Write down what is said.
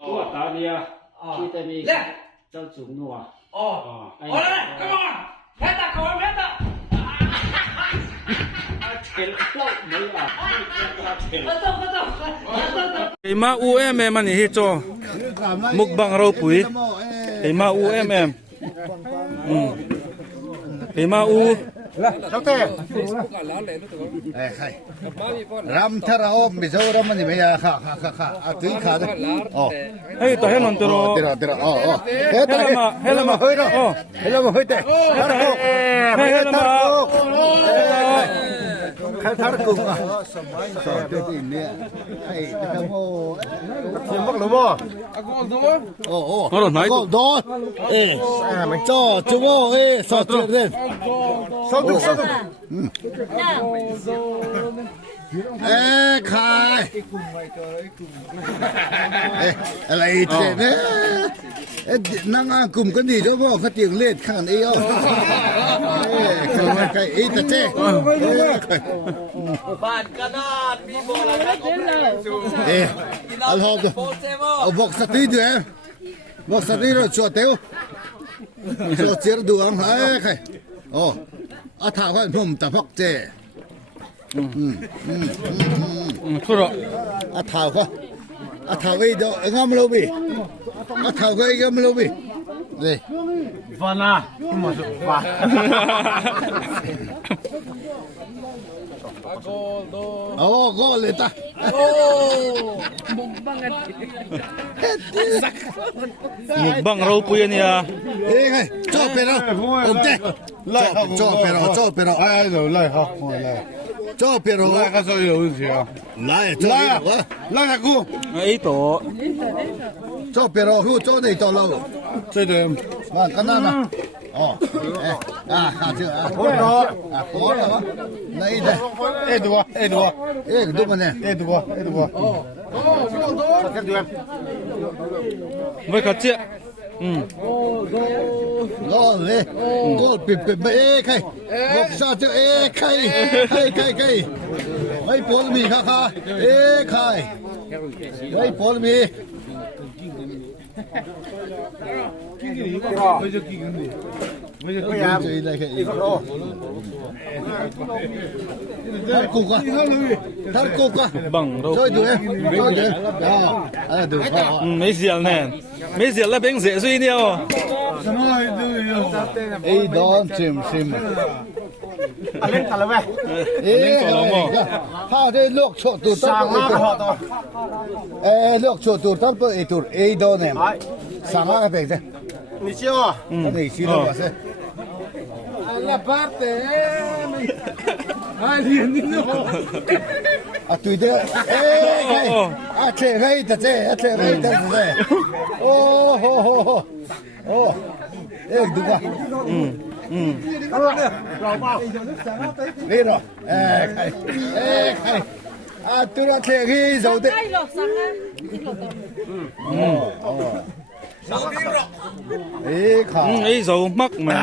ตัวตาเดียที่จะมีเจ้าจุ๋มนัวOlha, come on! Reta, come on, reta! เห็นแล้วไม่อ่ะเห็น ไอ้มา UMM มันนี่เฮจอมุกบังเราปุ๋ยไอ้มา UMM ไอ้มาอู Sote. Khai. Ram thara om biso ram ni meya kha. Atui kha de. Oh. เฮ้ยต่อให้นอนตัว Tira. Oh. Helama hoi ro. Helama hoi te. Khai thar ku. So te ti ne. Ai ta mo. Chim bak lo mo. Oh. Ngon nói. Do. Cho chu mo so tu den. So tu. Khai.อะไรเนี่ยนั่งกลุ่มกันดีด้วยว่าเขาเตียงเล่นข้างนี้อ๋อใครไอ้ตาเจ้ บ้านกระดาษมีโบราณคดี เอาหอบเอาบอกสติด้วยบอกสติเราชัวเตียวชัวเจียร์ดวงเฮ้ยใครโอ้อาถาว่าผมตะพักเจ้ ทุร อาถาว่าอาถาไว้เดี๋ยวงามโลบีอาถาไว้งามโลบีเลย Vana kuma su ba Oh, golเลยตา มุกบังเราปุ๋ยนี่อ่ะ เอ้ยไงจ่อเปร่าผมเจ้จ่อเปร่าไอ้เดี๋ยวไล่เขาไล่จ่อเปร่าไล่ก็จะ有问题啊ไล่จ่อไล่กู ไอ้ตัว จ่อเปร่าหูจ่อได้ต่อเราใช่เดิมว่ากันนั่นนะอ๋อข้าเชื่อโคตรโคตรวะไหนเด้เอ็ดดูมันเนี่ยเอ็ดดูไม่ขัดเจี๊ยก็เลยก็ปิดไปใครบอกซาเจใครไอ้ปอลมีค่ะใครไอ้ปอลมีไม่ใจได้แค่อีกรอบทัดกุกะ บังเรา ช่วยดูดู ไม่เสียแน่ไม่เสียแล้วเป็นเสียสุดเดียว ไอ้ดอนซิมเล่นกันแล้วไหม ถ้าได้ลูกโชว์ตัวตั้งลูกโชว์ตัวตั้งเปิดไอ้ตัวไอ้ดอนเนี่ยสามารถเป็นได้你笑啊นี่สิลูกว่าสิ la parte ai liền đi nữa ตุยเด้อเจ๊ไว้แต่เจ๊โอ้โหดูว่านี่เหรอใครตัวเจ๊ที่สุดใครไอ้สาวมักมา